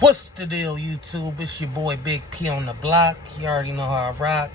What's the deal, YouTube? It's your boy Big P on the block. You already know how I rock.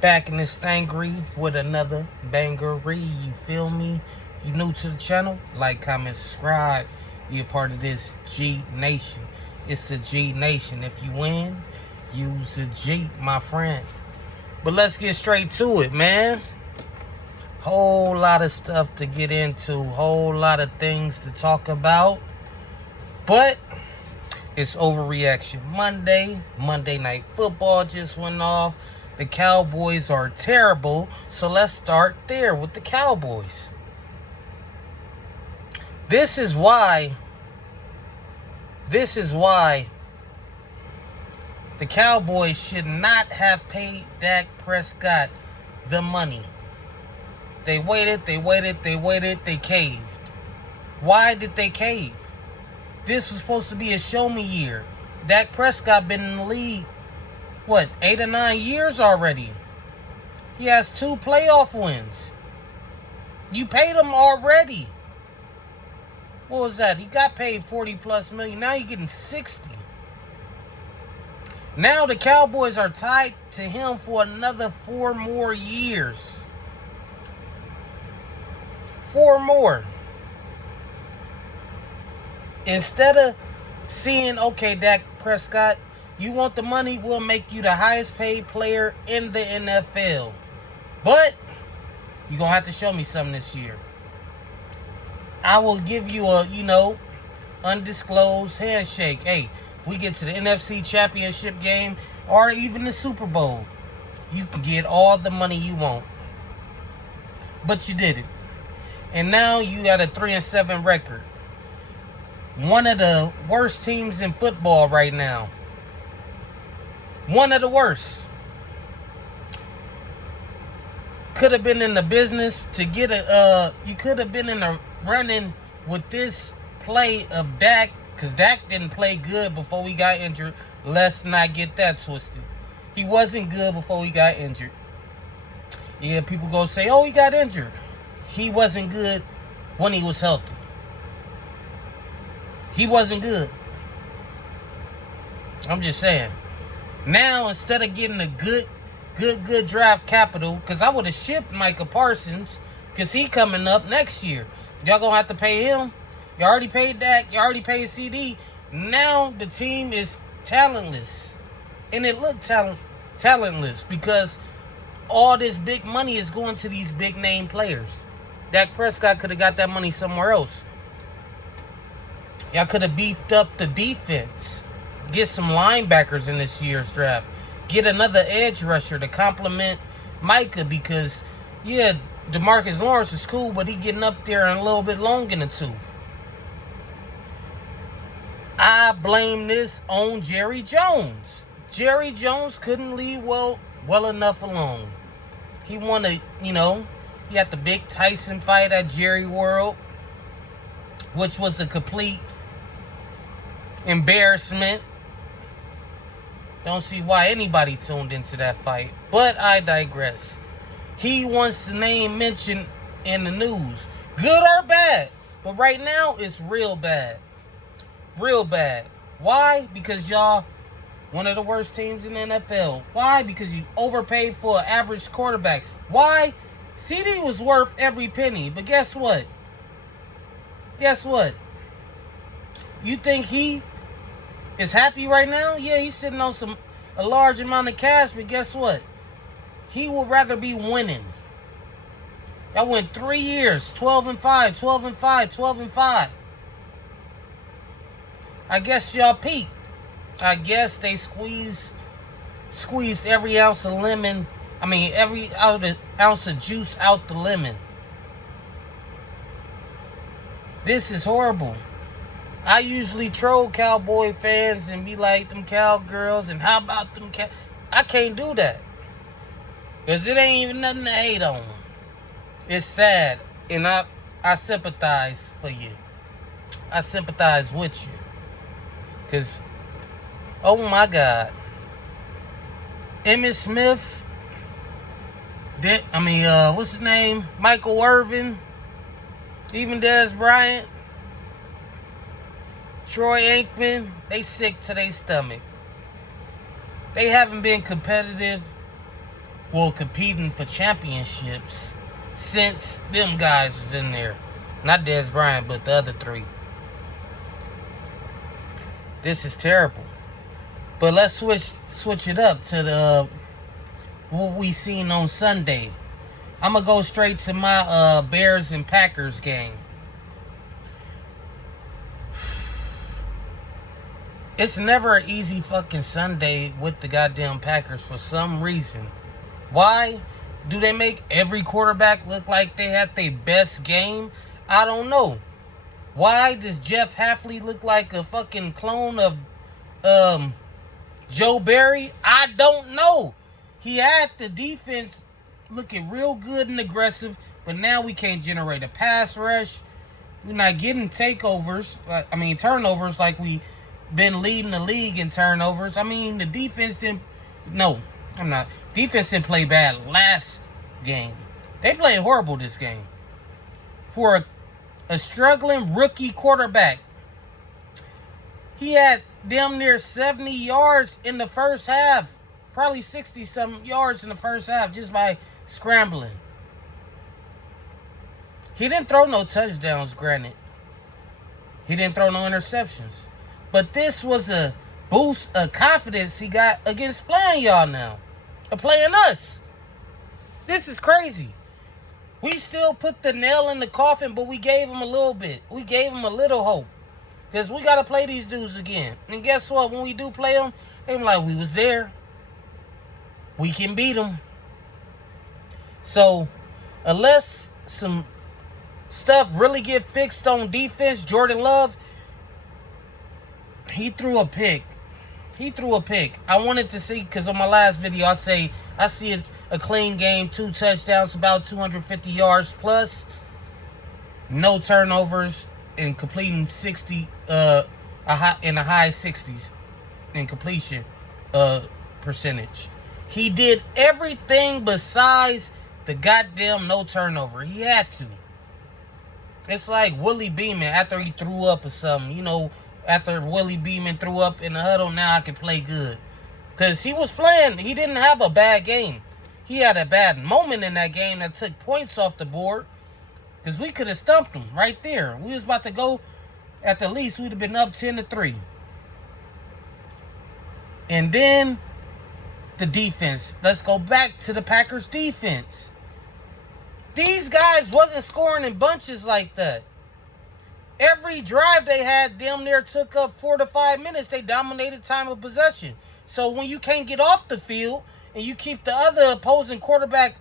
Back in this thangery with another bangery. You feel me? You new to the channel? Like, comment, subscribe. You're part of this G Nation. It's a G Nation. If you win, use a G, my friend. But let's get straight to it, man. Whole lot of stuff to get into. Whole lot of things to talk about. But it's overreaction Monday. Monday Night Football just went off. The Cowboys are terrible. So let's start there with the Cowboys. This is why the Cowboys should not have paid Dak Prescott the money. They waited, they caved. Why did they cave? This was supposed to be a show me year. Dak Prescott been in the league, 8 or 9 years already. He has 2 playoff wins. You paid him already. What was that? He got paid 40 plus million. Now you're getting 60. Now the Cowboys are tied to him for another 4 more years. 4 more. Instead of seeing, okay, Dak Prescott, you want the money, we'll make you the highest paid player in the NFL. But you're going to have to show me something this year. I will give you a, undisclosed handshake. Hey, if we get to the NFC Championship game or even the Super Bowl, you can get all the money you want. But you did it. And now you got a 3-7 record. One of the worst teams in football right now. One of the worst. Could have been in the business to get you could have been in the running with this play of Dak, because Dak didn't play good before he got injured. Let's not get that twisted. He wasn't good before he got injured. Yeah, people go say, oh, he got injured. He wasn't good when he was healthy. He wasn't good. I'm just saying. Now, instead of getting a good draft capital, because I would have shipped Micah Parsons, because he coming up next year. Y'all going to have to pay him. You already paid Dak. You already paid CD. Now, the team is talentless. And it looked talentless because all this big money is going to these big name players. Dak Prescott could have got that money somewhere else. Y'all could have beefed up the defense. Get some linebackers in this year's draft. Get another edge rusher to complement Micah, because, yeah, DeMarcus Lawrence is cool, but he getting up there and a little bit long in the tooth. I blame this on Jerry Jones. Jerry Jones couldn't leave well enough alone. He wanted, he had the big Tyson fight at Jerry World, which was a complete embarrassment. Don't see why anybody tuned into that fight. But I digress. He wants the name mentioned in the news. Good or bad. But right now, it's real bad. Real bad. Why? Because y'all one of the worst teams in the NFL. Why? Because you overpaid for an average quarterback. Why? CD was worth every penny. But guess what? You think he is happy right now? Yeah, he's sitting on a large amount of cash, but guess what? He would rather be winning. Y'all went 3 years, 12-5, 12-5, 12-5. I guess y'all peaked. I guess they squeezed every ounce of lemon. Every ounce of juice out the lemon. This is horrible. I usually troll Cowboy fans and be like, them cowgirls, and how about them I can't do that. Because it ain't even nothing to hate on. It's sad. And I sympathize for you. I sympathize with you. Because, oh my God. Emmitt Smith. What's his name? Michael Irvin. Even Dez Bryant. Troy Aikman, they sick to their stomach. They haven't been competitive, competing for championships since them guys was in there. Not Dez Bryant, but the other three. This is terrible. But let's switch it up to the what we seen on Sunday. I'm gonna go straight to my Bears and Packers game. It's never an easy fucking Sunday with the goddamn Packers for some reason. Why do they make every quarterback look like they had their best game? I don't know. Why does Jeff Hafley look like a fucking clone of Joe Barry? I don't know. He had the defense looking real good and aggressive, but now we can't generate a pass rush. We're not getting turnovers like we been leading the league in turnovers. I mean, the defense didn't. No, I'm not. Defense didn't play bad last game. They played horrible this game. For a struggling rookie quarterback, he had damn near 70 yards in the first half. Probably 60-some yards in the first half just by scrambling. He didn't throw no touchdowns, granted. He didn't throw no interceptions. But this was a boost of confidence he got against playing y'all now. Or playing us. This is crazy. We still put the nail in the coffin, but we gave him a little bit. We gave him a little hope. Because we got to play these dudes again. And guess what? When we do play them, they be like, we was there. We can beat them. So, unless some stuff really get fixed on defense, Jordan Love, he threw a pick. I wanted to see, because on my last video, I see a clean game, 2 touchdowns, about 250 yards plus, no turnovers, and completing 60, in the high 60s in completion percentage. He did everything besides the goddamn no turnover. He had to. It's like Willie Beeman after he threw up or something. You know, after Willie Beeman threw up in the huddle, now I can play good. Because he was playing, he didn't have a bad game. He had a bad moment in that game that took points off the board. Because we could have stumped him right there. We was about to go, at the least, we'd have been up 10-3. And then, the defense. Let's go back to the Packers defense. These guys wasn't scoring in bunches like that. Every drive they had damn near took up 4 to 5 minutes. They dominated time of possession. So when you can't get off the field and you keep the other opposing quarterback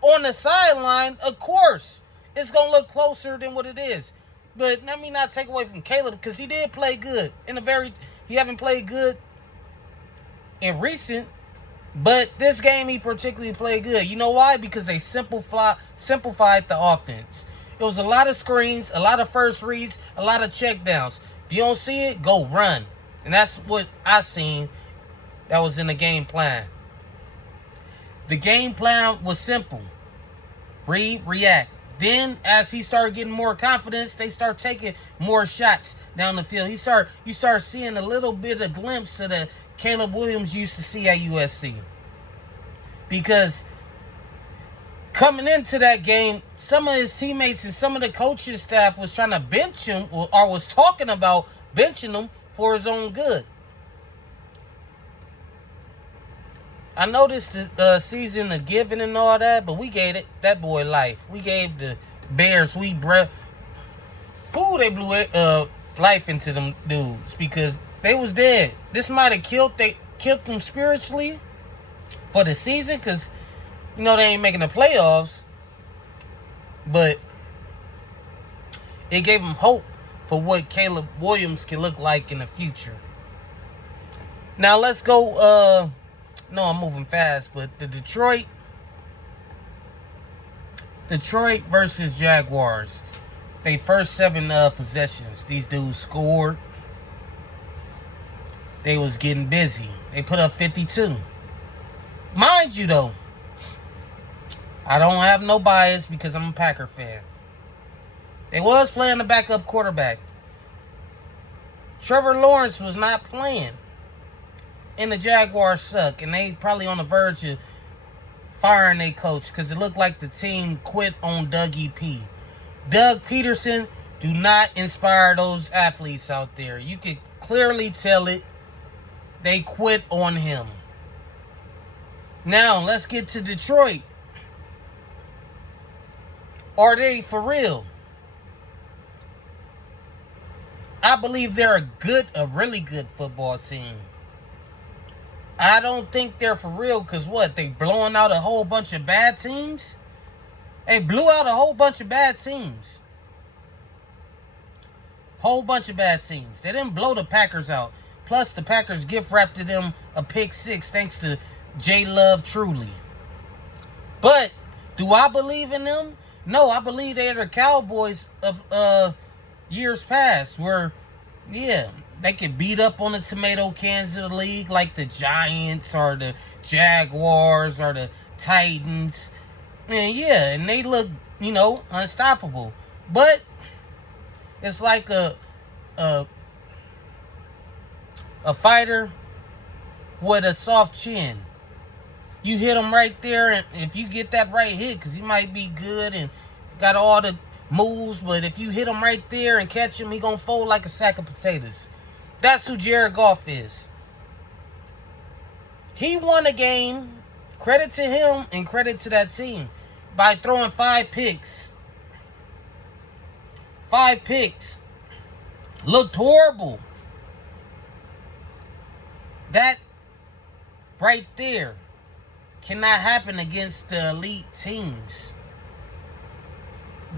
on the sideline, of course, it's going to look closer than what it is. But let me not take away from Caleb, because he did play good. He haven't played good in recent, but this game he particularly played good. You know why? Because they simplified the offense. It was a lot of screens, a lot of first reads, a lot of checkdowns. If you don't see it, go run. And that's what I seen that was in the game plan. The game plan was simple. Read, react. Then, as he started getting more confidence, they start taking more shots down the field. You start seeing a little bit of glimpse of the Caleb Williams used to see at USC. Because coming into that game, some of his teammates and some of the coaching staff was trying to bench him, or was talking about benching him for his own good. I noticed the season of giving and all that, but we gave that boy life. We gave the Bears sweet breath. Ooh, they blew life into them dudes because they was dead. This might have killed them spiritually for the season, because you know they ain't making the playoffs. But it gave them hope for what Caleb Williams can look like in the future. Now let's go. No, I'm moving fast, but the Detroit versus Jaguars. They first 7 possessions, these dudes scored. They was getting busy. They put up 52. Mind you, though, I don't have no bias because I'm a Packer fan. They was playing the backup quarterback. Trevor Lawrence was not playing. And the Jaguars suck. And they probably on the verge of firing their coach because it looked like the team quit on Dougie P. Doug Peterson do not inspire those athletes out there. You could clearly tell it. They quit on him. Now, let's get to Detroit. Are they for real? I believe they're a really good football team. I don't think they're for real because what? They blowing out a whole bunch of bad teams? They blew out a whole bunch of bad teams. Whole bunch of bad teams. They didn't blow the Packers out. Plus, the Packers gift wrapped to them a pick 6 thanks to J. Love Truly. But, do I believe in them? No, I believe they're the Cowboys of years past where, yeah, they could beat up on the tomato cans of the league like the Giants or the Jaguars or the Titans. And yeah, and they look, unstoppable. But it's like a fighter with a soft chin. You hit him right there, and if you get that right hit, because he might be good and got all the moves, but if you hit him right there and catch him, he gonna fold like a sack of potatoes. That's who Jared Goff is. He won a game, credit to him and credit to that team, by throwing 5 picks. 5 picks. Looked horrible. That right there cannot happen against the elite teams.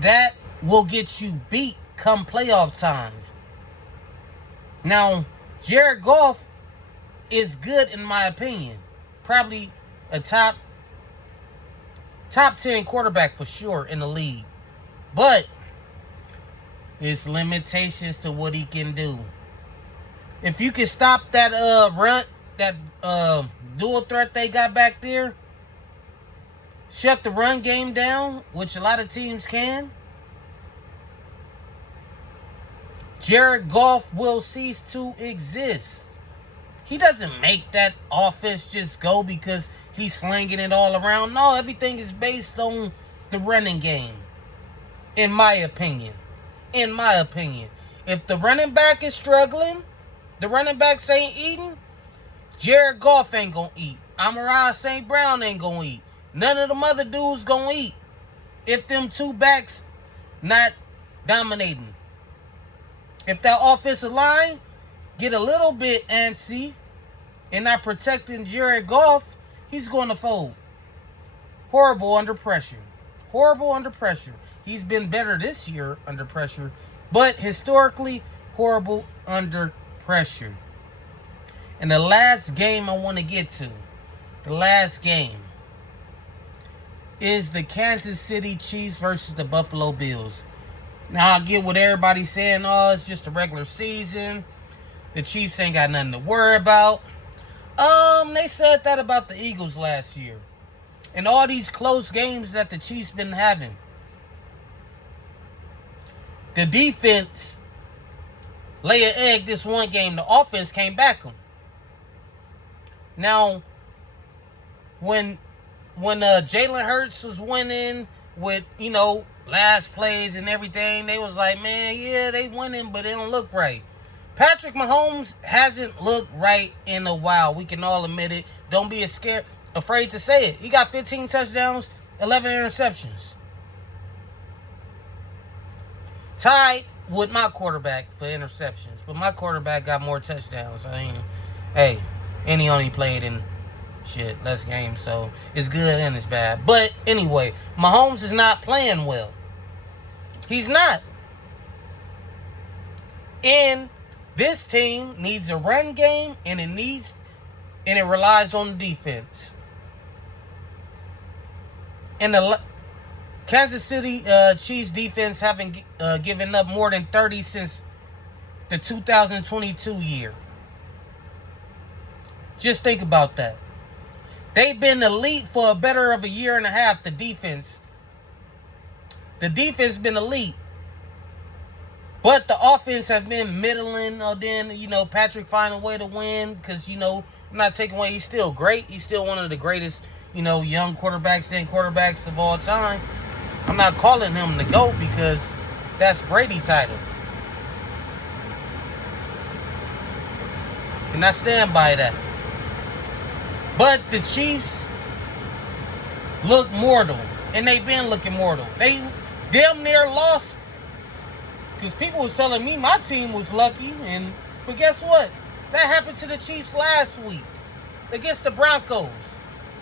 That will get you beat come playoff time. Now, Jared Goff is good in my opinion. Probably a top 10 quarterback for sure in the league. But there's limitations to what he can do. If you can stop that run, that dual threat they got back there, shut the run game down, which a lot of teams can, Jared Goff will cease to exist. He doesn't make that offense just go because he's slinging it all around. No, everything is based on the running game. In my opinion. If the running back is struggling, the running backs ain't eating, Jared Goff ain't gonna eat. Amon-Ra St. Brown ain't gonna eat. None of them other dudes gonna eat. If them 2 backs not dominating. If that offensive line get a little bit antsy and not protecting Jared Goff, he's going to fold. Horrible under pressure. He's been better this year under pressure, but historically, horrible under pressure. And the last game I want to get to, is the Kansas City Chiefs versus the Buffalo Bills. Now, I get what everybody's saying. Oh, it's just a regular season. The Chiefs ain't got nothing to worry about. They said that about the Eagles last year. And all these close games that the Chiefs been having. The defense lay an egg this one game. The offense came back them. Now, when Jalen Hurts was winning with, last plays and everything, they was like, man, yeah, they winning, but they don't look right. Patrick Mahomes hasn't looked right in a while. We can all admit it. Don't be afraid to say it. He got 15 touchdowns, 11 interceptions. Tied with my quarterback for interceptions. But my quarterback got more touchdowns. And he only played in less games, so it's good and it's bad. But anyway, Mahomes is not playing well. He's not. And this team needs a run game, and it relies on the defense. And the Kansas City Chiefs defense haven't given up more than 30 since the 2022 year. Just think about that. They've been elite for a better of a year and a half, the defense. The defense been elite. But the offense have been middling. Then, Patrick find a way to win because, I'm not taking away. He's still great. He's still one of the greatest, young quarterbacks and quarterbacks of all time. I'm not calling him the GOAT because that's Brady title. And I stand by that. But the Chiefs look mortal. And they've been looking mortal. They damn near lost. Because people was telling me my team was lucky. But guess what? That happened to the Chiefs last week. Against the Broncos.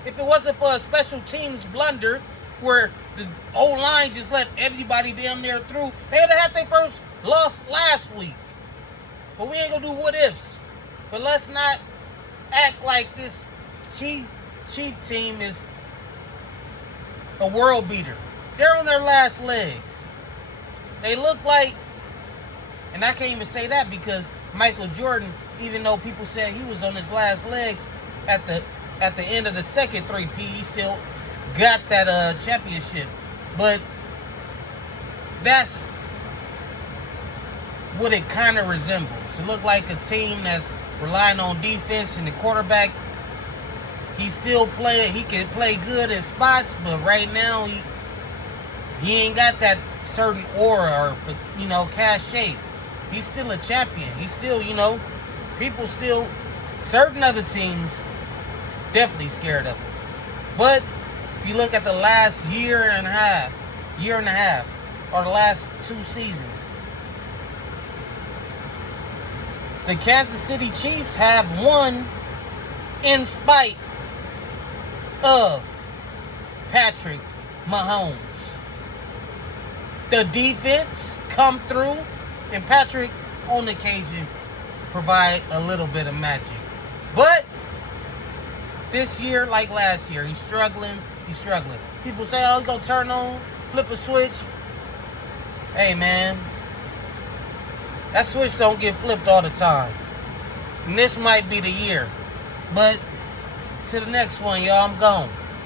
If it wasn't for a special teams blunder where the O-line just let everybody damn near through, they would have had their first loss last week. But we ain't going to do what ifs. But let's not act like this Chief team is a world beater. They're on their last legs. They look like, and I can't even say that because Michael Jordan, even though people said he was on his last legs at the end of the second 3-P, he still got that championship. But that's what it kind of resembles. It looked like a team that's relying on defense, and the quarterback, he's still playing. He can play good in spots, but right now he ain't got that certain aura or cachet. He's still a champion. He's still, people still, certain other teams definitely scared of him. But if you look at the last year and a half, or the last 2 seasons, the Kansas City Chiefs have won in spite of Patrick Mahomes. The defense come through, and Patrick, on occasion, provide a little bit of magic. But this year, like last year, he's struggling. People say, oh, he's going to turn on, flip a switch. Hey, man, that switch don't get flipped all the time. And this might be the year. But to the next one, y'all, I'm gone.